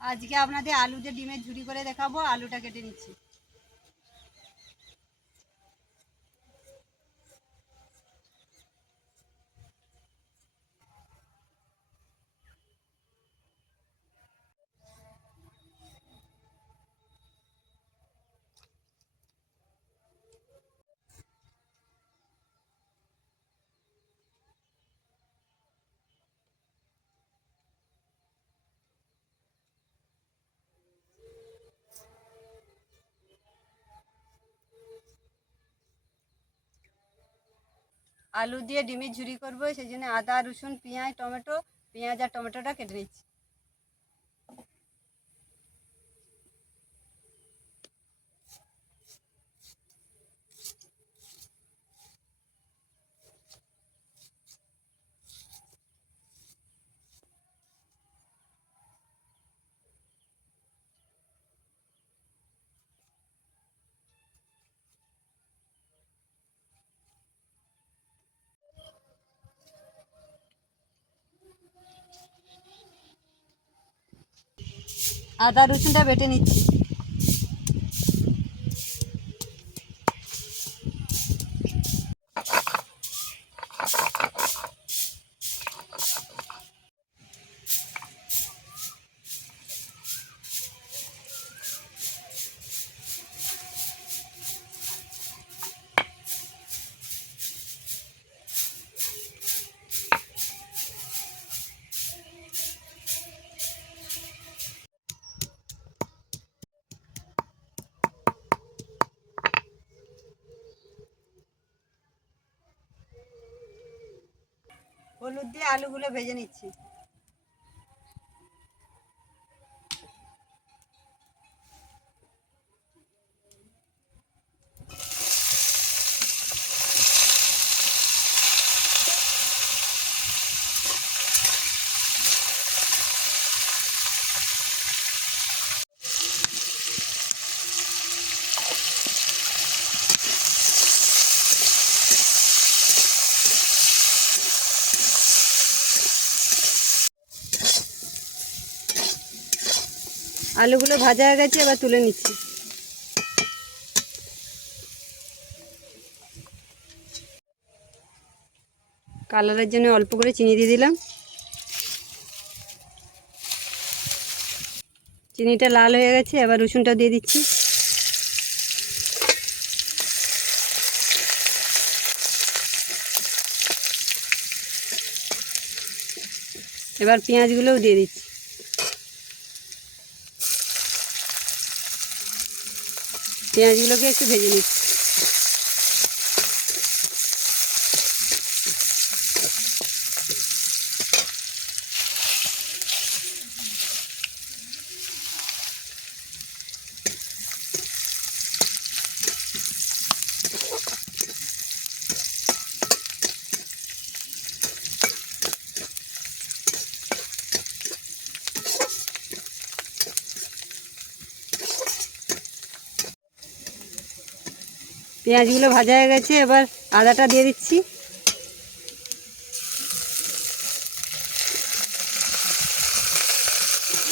আজকে আপনাদের আলু দিয়ে ডিমের ঝুরি করে দেখাবো। আলুটা কেটে নিচ্ছি। আলু দিয়ে ডিমের ঝুরি করবো, সেই জন্য আদা রসুন পেঁয়াজ টমেটো, পেঁয়াজ আর টমেটোটা কেটে নিচ্ছি। আদা রসুনটা বেটে নিচ্ছি। হলুদ দিয়ে আলুগুলো ভেজে নিচ্ছি। আলুগুলো ভাজা হয়ে গেছে, এবার তুলে নিচ্ছি। কালারের জন্য অল্প করে চিনি দিয়ে দিলাম। চিনিটা লাল হয়ে গেছে, এবার রসুনটা দিয়ে দিচ্ছি। এবার পেঁয়াজগুলোও দিয়ে দিচ্ছি। পেঁয়াজগুলোকে একটু ভেজে নিচ্ছি। পেঁয়াজগুলো ভাজা হয়ে গেছে, এবার আদাটা দিয়ে দিচ্ছি।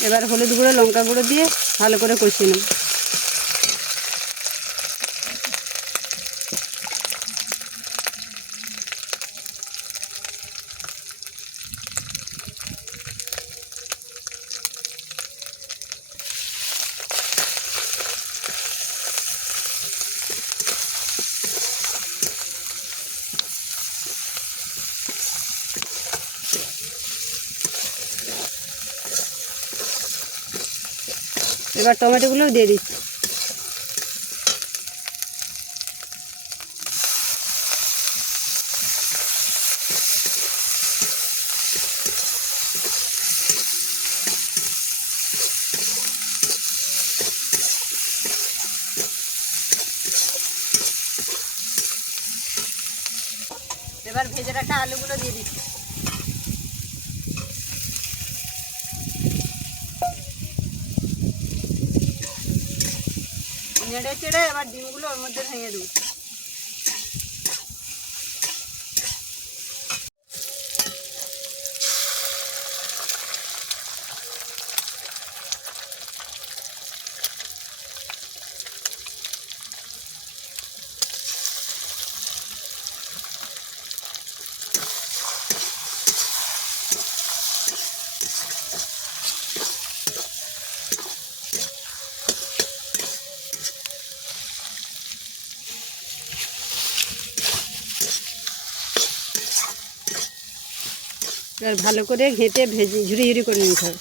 এবার হলুদ গুঁড়ো লঙ্কা গুঁড়ো দিয়ে ভালো করে কষিয়ে নেব। এবার টমেটোগুলোও দিয়ে দিচ্ছি। এবার ভেজে রাখা আলুগুলো দিয়ে দিচ্ছি। নেড়ে চেড়ে এবার ডিমগুলো ওর মধ্যে ভেঙে দেবো। এবার ভালো করে ঘেঁটে ভেজে ঝুরি ঝুরি করে নিতে হবে।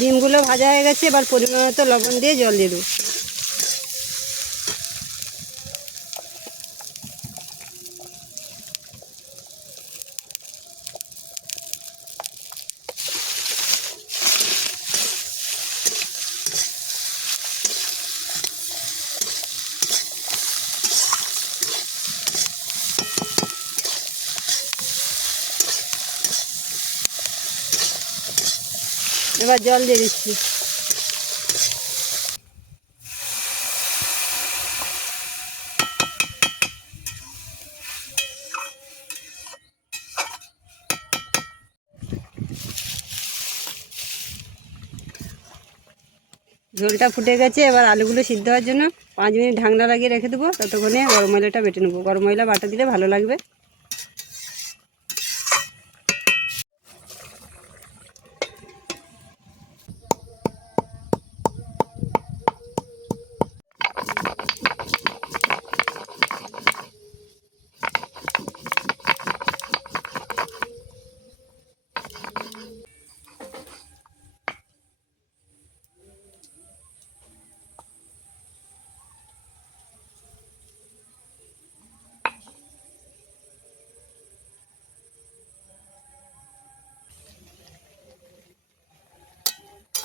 ডিমগুলো ভাজা হয়ে গেছে, এবার পরিমাণ মতো লবণ দিয়ে জল দিয়ে দেবো। এবার জল দিয়ে দিচ্ছি। ঝোলটা ফুটে গেছে, এবার আলুগুলো সিদ্ধ হওয়ার জন্য 5 মিনিট ঢাকনা লাগিয়ে রেখে দেবো। ততক্ষণে গরম মশলাটা বেটে নেবো। গরম মশলা বাটা দিলে ভালো লাগবে।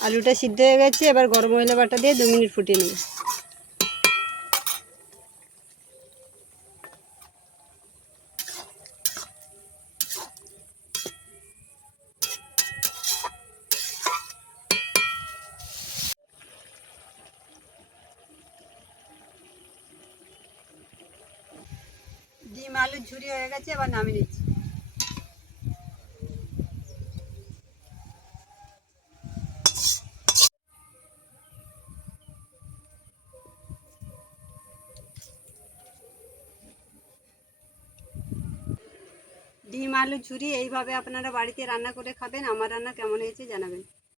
আলুটা সিদ্ধ হয়ে গেছে, এবার গরম মশলা বাটা দিয়ে 2 মিনিট ফুটিয়ে নেব। ডিম আলুর ঝুরি হয়ে গেছে, এবার নামিয়ে নিচ্ছি। ডিম আলুর ঝুরি এইভাবে আপনারা বাড়িতে রান্না করে খাবেন। আমার রান্না কেমন হয়েছে জানাবেন।